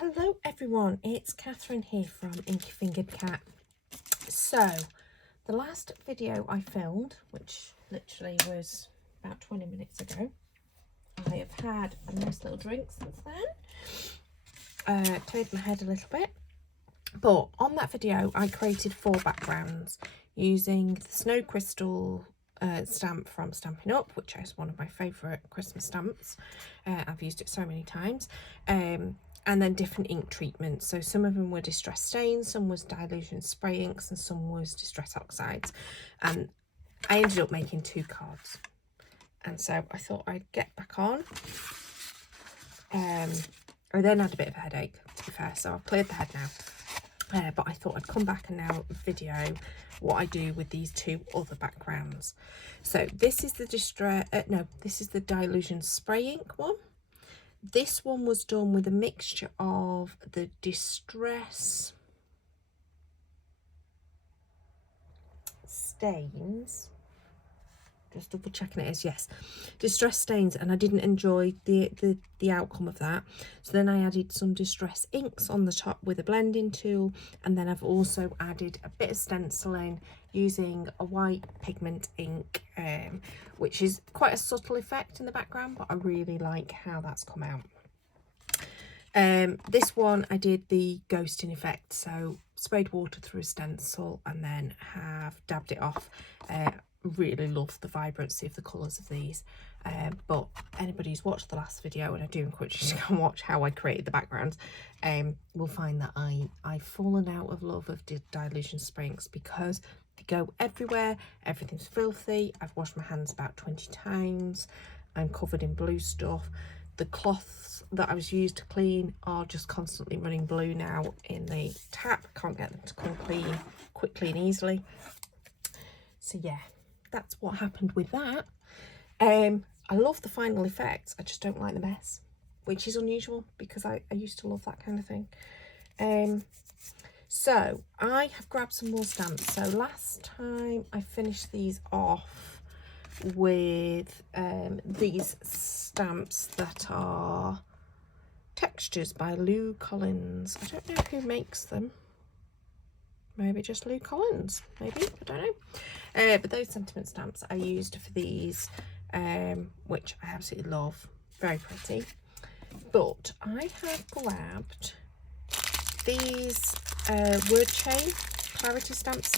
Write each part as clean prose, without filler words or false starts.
Hello everyone, it's Catherine here from Inky Fingered Cat. So, the last video I filmed, which literally was about 20 minutes ago, I have had a nice little drink since then. Cleared my head a little bit. But on that video, I created 4 backgrounds using the Snow Crystal stamp from Stampin' Up, which is one of my favourite Christmas stamps. I've used it so many times. And then different ink treatments. So some of them were Distress Stains, some was Dylusions spray inks, and some was Distress Oxides. And I ended up making 2 cards. And so I thought I'd get back on. I then had a bit of a headache, to be fair, so I've cleared the head now. But I thought I'd come back and now video what I do with these 2 other backgrounds. So this is the this is the Dylusions spray ink one. This one was done with a mixture of the Distress Stains. Just double checking it is, yes, Distress Stains, and I didn't enjoy the outcome of that. So then I added some Distress inks on the top with a blending tool, and then I've also added a bit of stenciling using a white pigment ink, which is quite a subtle effect in the background, but I really like how that's come out. This one I did the ghosting effect, so sprayed water through a stencil and then have dabbed it off. Really love the vibrancy of the colours of these, but anybody who's watched the last video, and I do encourage you to go and watch how I created the backgrounds, will find that I've fallen out of love of Dylusion spray inks because they go everywhere, everything's filthy. I've washed my hands about 20 times, I'm covered in blue stuff. The cloths that I was used to clean are just constantly running blue now in the tap. Can't get them to come clean quickly and easily. So yeah, that's what happened with that. I love the final effects, I just don't like the mess, which is unusual because I used to love that kind of thing. So I have grabbed some more stamps. So last time I finished these off with these stamps that are Textures by Lou Collins. I don't know who makes them. Maybe just Lou Collins, maybe, I don't know. But those sentiment stamps I used for these, which I absolutely love, very pretty. But I have grabbed these word chain clarity stamps.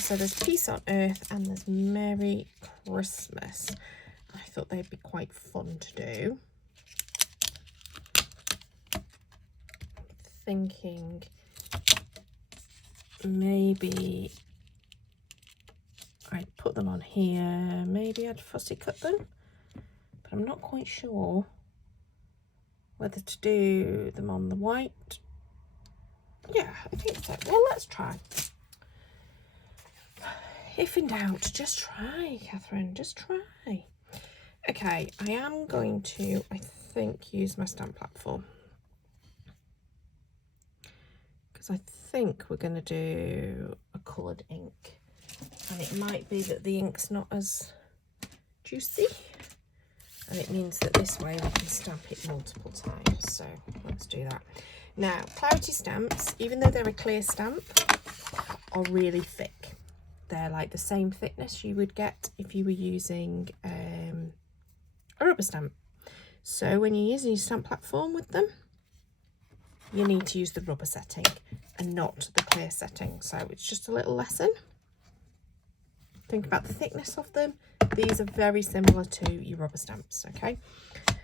So there's Peace on Earth and there's Merry Christmas. I thought they'd be quite fun to do. Thinking maybe I'd put them on here, maybe I'd fussy cut them, but I'm not quite sure whether to do them on the white. Yeah, I think so. Well, let's try. If in doubt, just try, Catherine, just try. Okay, I am going to, I think, use my stamp platform, because I think we're going to do a coloured ink, and it might be that the ink's not as juicy, and it means that this way we can stamp it multiple times. So let's do that. Now, clarity stamps, even though they're a clear stamp, are really thick. They're like the same thickness you would get if you were using a rubber stamp. So when you're using your stamp platform with them, you need to use the rubber setting and not the clear setting. So it's just a little lesson. Think about the thickness of them. These are very similar to your rubber stamps, okay?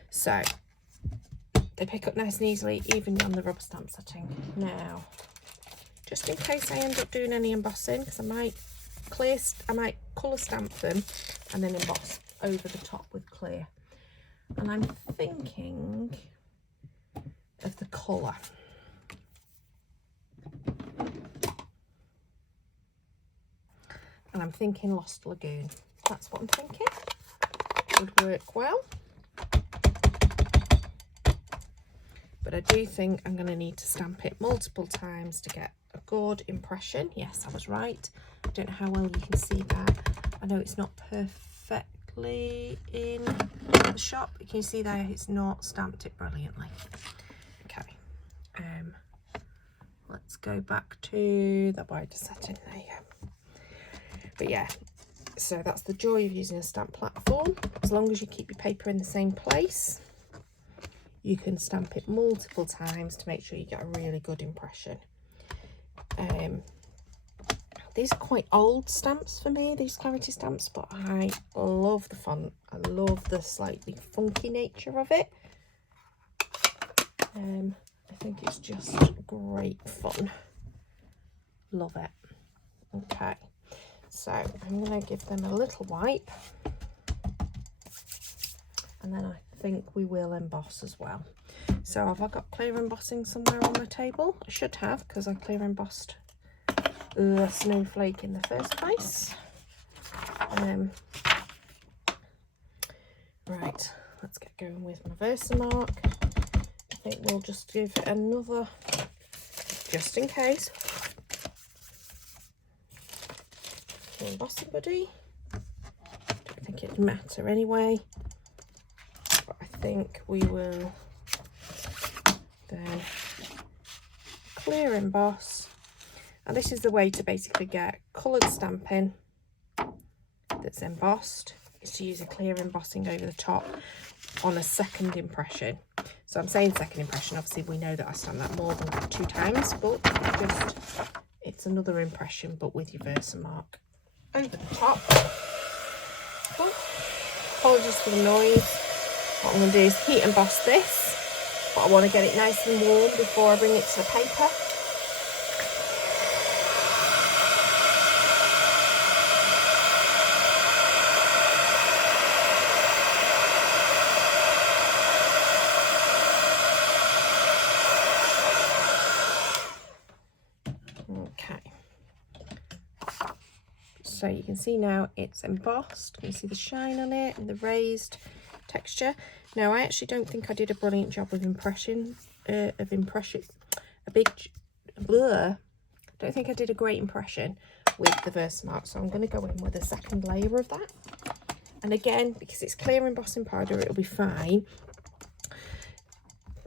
So they pick up nice and easily, even on the rubber stamp setting. Now, just in case I end up doing any embossing, because I might colour stamp them and then emboss over the top with clear. And I'm thinking of the colour. And I'm thinking Lost Lagoon. That's what I'm thinking. Would work well. But I do think I'm going to need to stamp it multiple times to get a good impression. Yes, I was right. I don't know how well you can see that. I know it's not perfectly in the shop. You can see there it's not stamped it brilliantly. Let's go back to the wider setting. There you go. But yeah, so that's the joy of using a stamp platform. As long as you keep your paper in the same place, you can stamp it multiple times to make sure you get a really good impression. These are quite old stamps for me, these clarity stamps, but I love the font. I love the slightly funky nature of it. I think it's just great fun. Love it. Okay, so I'm going to give them a little wipe, and then I think we will emboss as well. So have I got clear embossing somewhere on my table? I should have, because I clear embossed the snowflake in the first place. Right, let's get going with my Versamark. I think we'll just give it another, just in case, embossing buddy. Don't think it'd matter anyway, but I think we will then clear emboss. And this is the way to basically get coloured stamping that's embossed, is to use a clear embossing over the top on a second impression. So I'm saying second impression, obviously we know that I stamp that more than 2 times, but just, it's another impression, but with your Versamark over the top. Oh, apologies for the noise. What I'm going to do is heat emboss this, but I want to get it nice and warm before I bring it to the paper. So you can see now it's embossed. You can see the shine on it and the raised texture. Now I actually don't think I did a brilliant job of impression. I don't think I did a great impression with the Versamark, so I'm going to go in with a second layer of that. And again, because it's clear embossing powder, it'll be fine.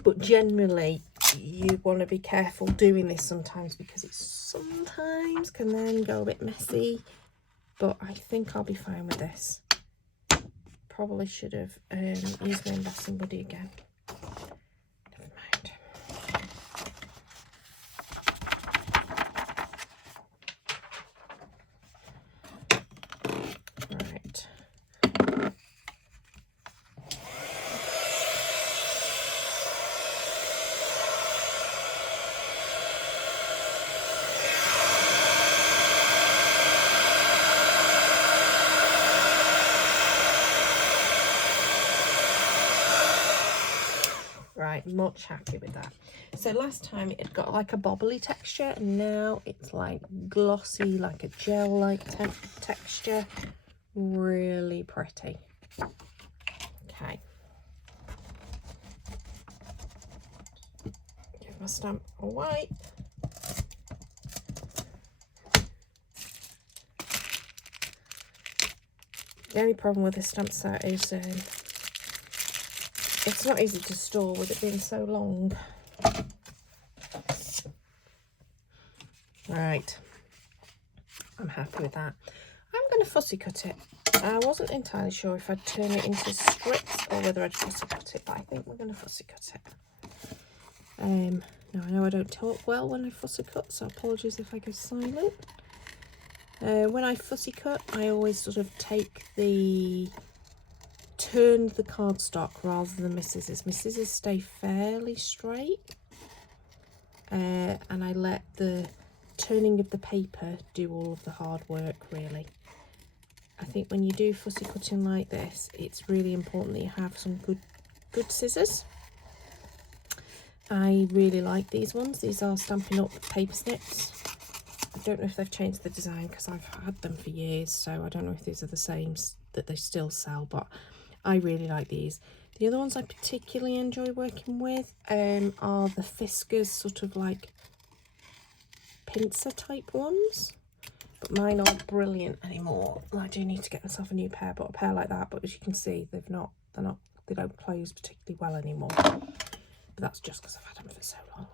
But generally, you want to be careful doing this sometimes, because it sometimes can then go a bit messy. But I think I'll be fine with this. Probably should have used my embossing buddy again. Never mind. Right. Right, much happy with that. So last time it had got like a bobbly texture, and now it's like glossy, like a gel-like texture. Really pretty. Okay. Give my stamp a wipe. The only problem with this stamp set is it's not easy to store with it being so long. Right, I'm happy with that. I'm going to fussy cut it. I wasn't entirely sure if I'd turn it into strips or whether I'd fussy cut it, but I think we're going to fussy cut it. Now I know I don't talk well when I fussy cut, so apologies if I go silent. When I fussy cut, I always sort of turn the cardstock rather than my scissors. My scissors stay fairly straight, and I let the turning of the paper do all of the hard work, really. I think when you do fussy cutting like this, it's really important that you have some good scissors. I really like these ones. These are Stampin' Up paper snips. I don't know if they've changed the design, because I've had them for years, so I don't know if these are the same that they still sell, but I really like these. The other ones I particularly enjoy working with are the Fiskars, sort of like pincer type ones, but mine aren't brilliant anymore. I do need to get myself a new pair, but a pair like that, but as you can see, they don't close particularly well anymore. But that's just because I've had them for so long.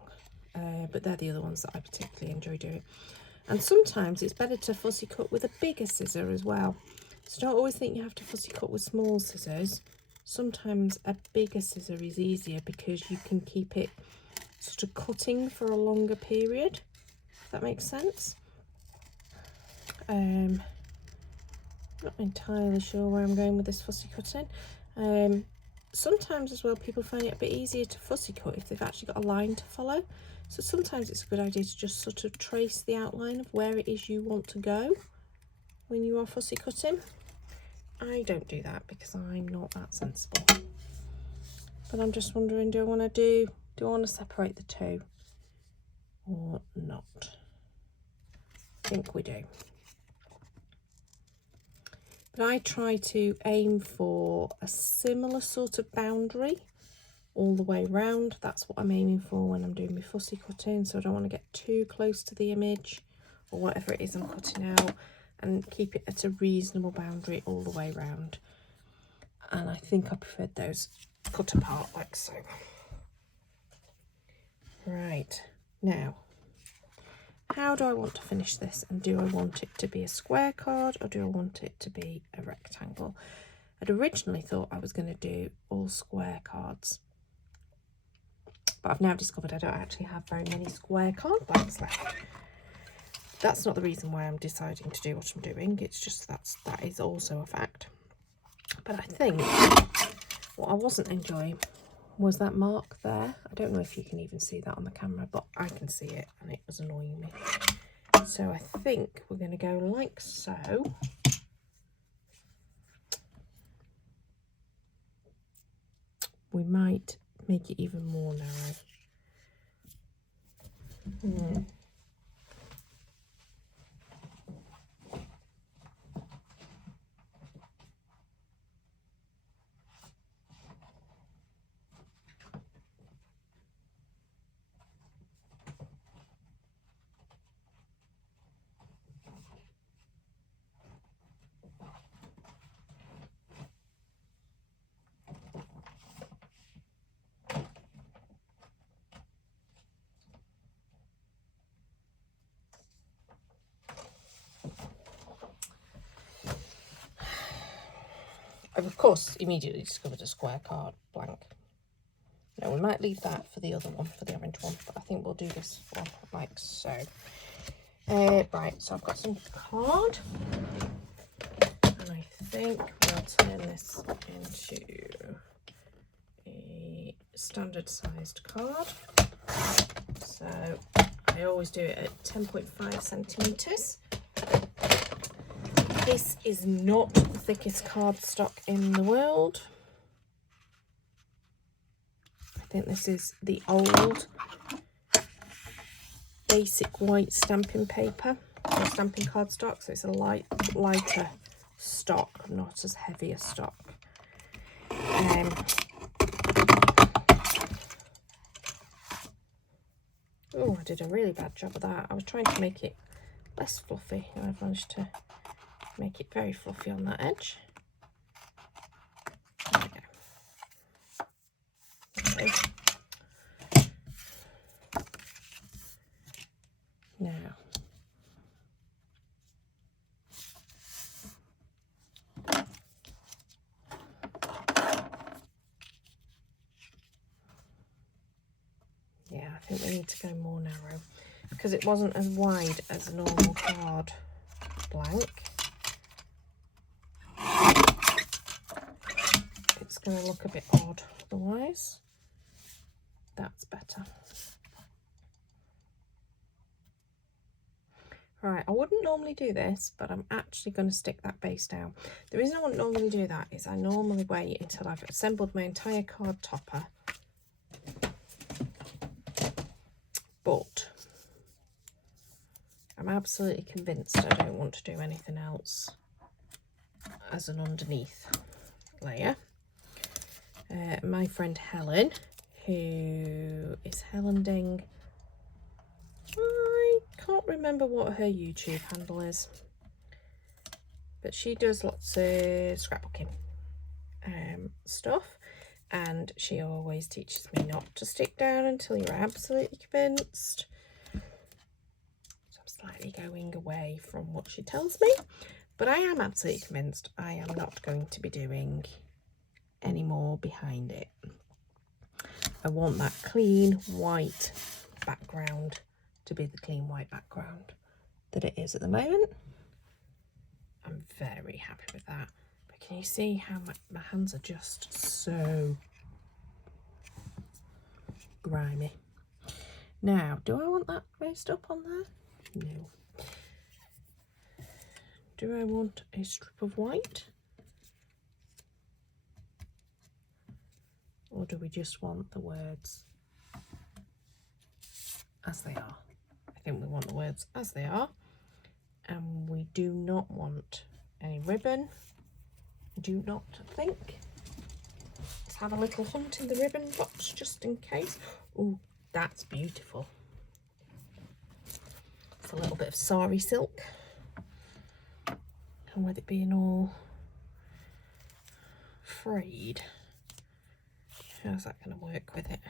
but they're the other ones that I particularly enjoy doing. And sometimes it's better to fussy cut with a bigger scissor as well. So don't always think you have to fussy cut with small scissors. Sometimes a bigger scissor is easier because you can keep it sort of cutting for a longer period, if that makes sense. Not entirely sure where I'm going with this fussy cutting. Sometimes as well people find it a bit easier to fussy cut if they've actually got a line to follow. So sometimes it's a good idea to just sort of trace the outline of where it is you want to go when you are fussy cutting. I don't do that because I'm not that sensible. But I'm just wondering, do I want to separate the two or not? I think we do. But I try to aim for a similar sort of boundary all the way round. That's what I'm aiming for when I'm doing my fussy cutting. So I don't want to get too close to the image or whatever it is I'm cutting out, and keep it at a reasonable boundary all the way round. And I think I preferred those cut apart like so. Right, now, how do I want to finish this? And do I want it to be a square card or do I want it to be a rectangle? I'd originally thought I was going to do all square cards, but I've now discovered I don't actually have very many square card blanks left. That's not the reason why I'm deciding to do what I'm doing. It's just that is also a fact. But I think what I wasn't enjoying was that mark there. I don't know if you can even see that on the camera, but I can see it and it was annoying me. So I think we're going to go like so. We might make it even more narrow. I've of course immediately discovered a square card blank. No, we might leave that for the other one, for the orange one, but I think we'll do this one like so. Right, so I've got some card, and I think we'll turn this into a standard sized card. So I always do it at 10.5 centimetres. This is not the thickest cardstock in the world. I think this is the old basic white stamping paper or stamping cardstock, so it's a lighter stock, not as heavy a stock. Oh, I did a really bad job of that. I was trying to make it less fluffy, and I've managed to make it very fluffy on that edge. There we go. Now, yeah, I think we need to go more narrow because it wasn't as wide as a normal card blank. It's going to look a bit odd otherwise. That's better. Right, I wouldn't normally do this, but I'm actually going to stick that base down. The reason I wouldn't normally do that is I normally wait until I've assembled my entire card topper. But I'm absolutely convinced I don't want to do anything else as an underneath layer. My friend Helen, who is Helen Ding, I can't remember what her YouTube handle is, but she does lots of scrapbooking stuff, and she always teaches me not to stick down until you're absolutely convinced. So I'm slightly going away from what she tells me, but I am absolutely convinced I am not going to be doing any more behind it. I want that clean white background to be the clean white background that it is at the moment. I'm very happy with that. But can you see how my hands are just so grimy? Now, do I want that raised up on there? No. Do I want a strip of white? Or do we just want the words as they are? I think we want the words as they are. And we do not want any ribbon. Do not think. Let's have a little hunt in the ribbon box just in case. Oh, that's beautiful. It's a little bit of sari silk. And with it being all frayed, how's that going to work with it?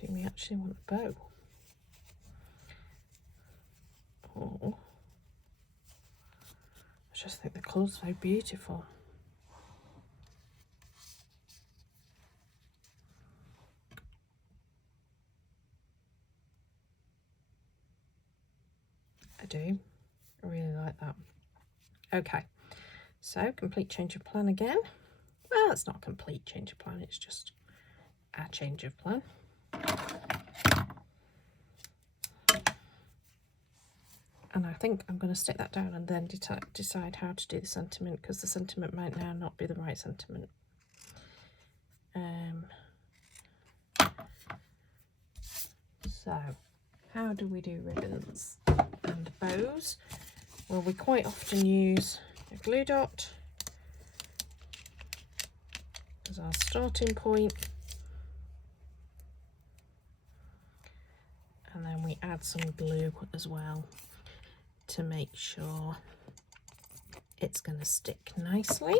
Do we actually want a bow? Oh, I just think the colour's so beautiful. I do. I really like that. Okay, so complete change of plan again. Well, it's not a complete change of plan, it's just a change of plan. And I think I'm going to stick that down and then decide how to do the sentiment, because the sentiment might now not be the right sentiment. So, how do we do ribbons and bows? Well, we quite often use a glue dot as our starting point. And then we add some glue as well to make sure it's going to stick nicely.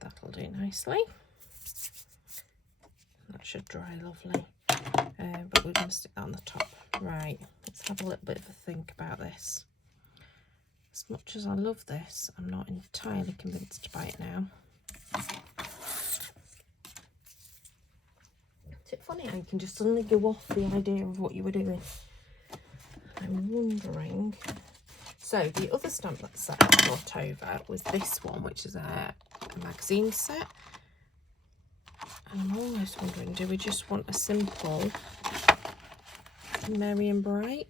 That'll do nicely. That should dry lovely. But we're going to stick that on the top. Right, let's have a little bit of a think about this. As much as I love this, I'm not entirely convinced by it now. Is it funny how you can just suddenly go off the idea of what you were doing? I'm wondering. So the other stamp set I brought over was this one, which is a magazine set. And I'm almost wondering, do we just want a simple Merry and Bright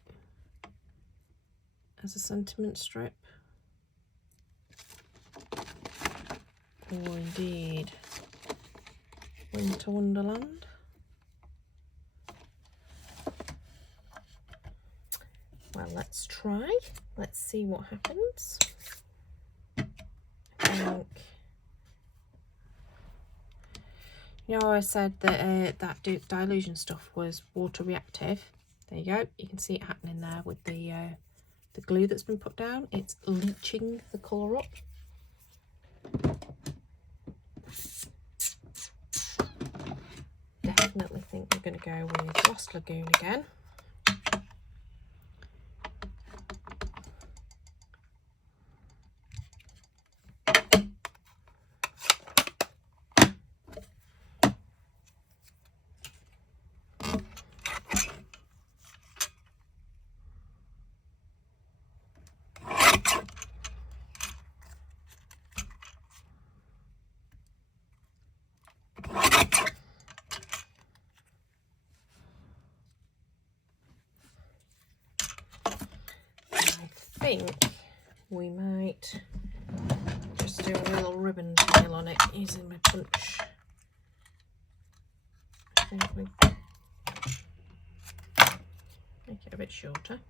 as a sentiment strip? Or indeed Winter Wonderland? Well, let's try. Let's see what happens. I think, you know, I said that that Dylusion stuff was water reactive. There you go. You can see it happening there with the glue that's been put down. It's leaching the colour up. Definitely think we're going to go with Lost Lagoon again. I think we might just do a little ribbon tail on it using my punch. I think we make it a bit shorter.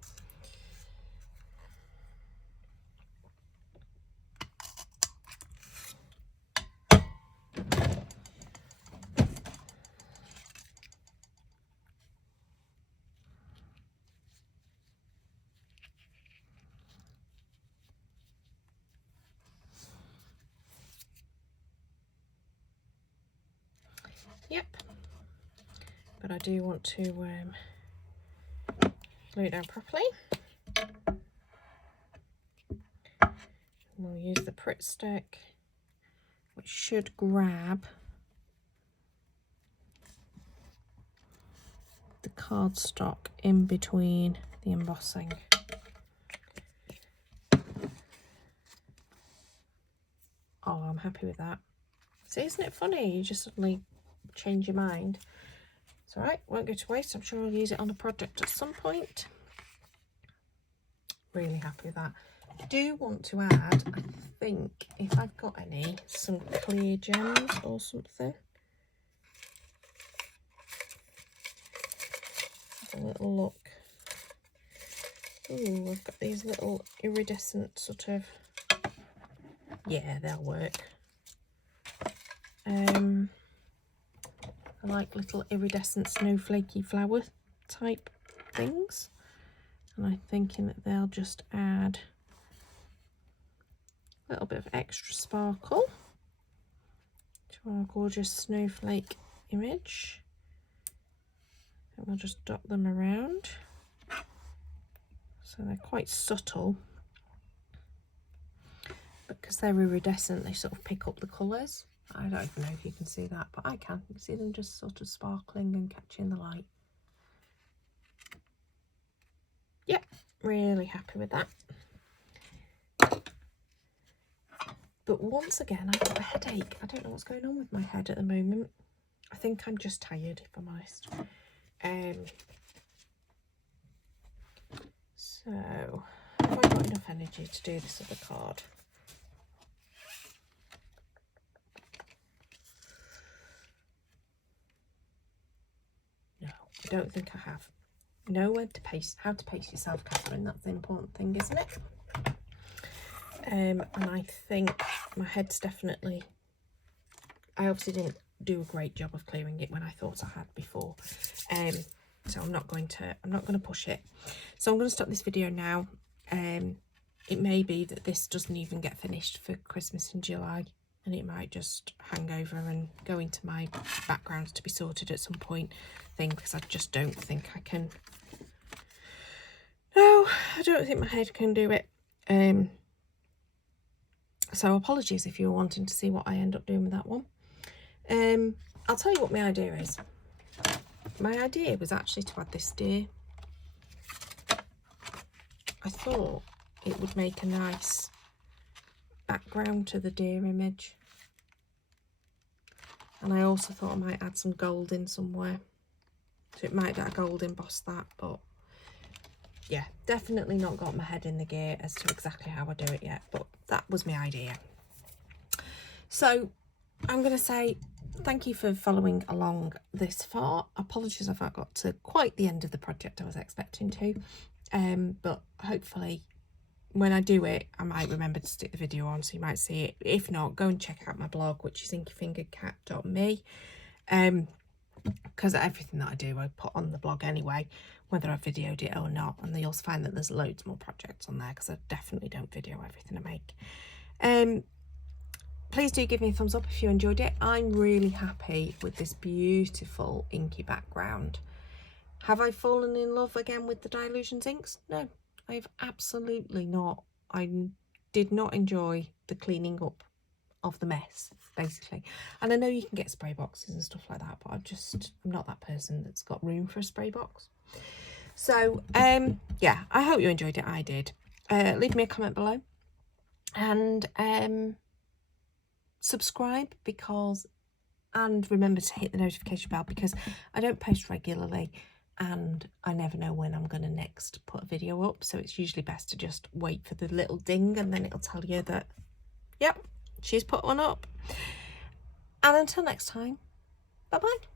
Yep. But I do want to glue it down properly. We'll use the Pritt stick, which should grab the cardstock in between the embossing. Oh, I'm happy with that. See, isn't it funny? You just suddenly change your mind. It's alright, won't go to waste. I'm sure I'll use it on a project at some point. Really happy with that. I do want to add, I think, if I've got any, some clear gems or something. Have a little look. Ooh, I've got these little iridescent sort of, yeah, they'll work. I like little iridescent snowflakey flower type things. And I'm thinking that they'll just add a little bit of extra sparkle to our gorgeous snowflake image. And we'll just dot them around. So they're quite subtle. But because they're iridescent, they sort of pick up the colours. I don't even know if you can see that, but I can. You can see them just sort of sparkling and catching the light. Yep, really happy with that. But once again, I've got a headache. I don't know what's going on with my head at the moment. I think I'm just tired, if I'm honest. So, have I got enough energy to do this other card? No, I don't think I have. Know when to pace, how to pace yourself, Catherine. That's the important thing, isn't it? And I think my head's definitely, I obviously didn't do a great job of clearing it when I thought I had before. So I'm not going to push it. So I'm going to stop this video now. It may be that this doesn't even get finished for Christmas in July, and it might just hang over and go into my backgrounds to be sorted at some point thing, because I just don't think I can. No, I don't think my head can do it. So apologies if you were wanting to see what I end up doing with that one. I'll tell you what my idea is. My idea was actually to add this deer. I thought it would make a nice background to the deer image. And I also thought I might add some gold in somewhere. So it might get a gold emboss that, but yeah, definitely not got my head in the gear as to exactly how I do it yet, but that was my idea. So I'm going to say thank you for following along this far. Apologies if I got to quite the end of the project I was expecting to, but hopefully when I do it, I might remember to stick the video on, so you might see it. If not, go and check out my blog, which is inkyfingercat.me, because everything that I do I put on the blog anyway, whether I videoed it or not. And you'll find that there's loads more projects on there, because I definitely don't video everything I make. Please do give me a thumbs up if you enjoyed it. I'm really happy with this beautiful inky background. Have I fallen in love again with the Dylusions inks? No, I've absolutely not. I did not enjoy the cleaning up of the mess, basically. And I know you can get spray boxes and stuff like that, but I'm not that person that's got room for a spray box. So yeah, I hope you enjoyed it. I did. Leave me a comment below, and subscribe, and remember to hit the notification bell, because I don't post regularly and I never know when I'm going to next put a video up. So it's usually best to just wait for the little ding, and then it'll tell you that, yep, she's put one up. And until next time, bye bye.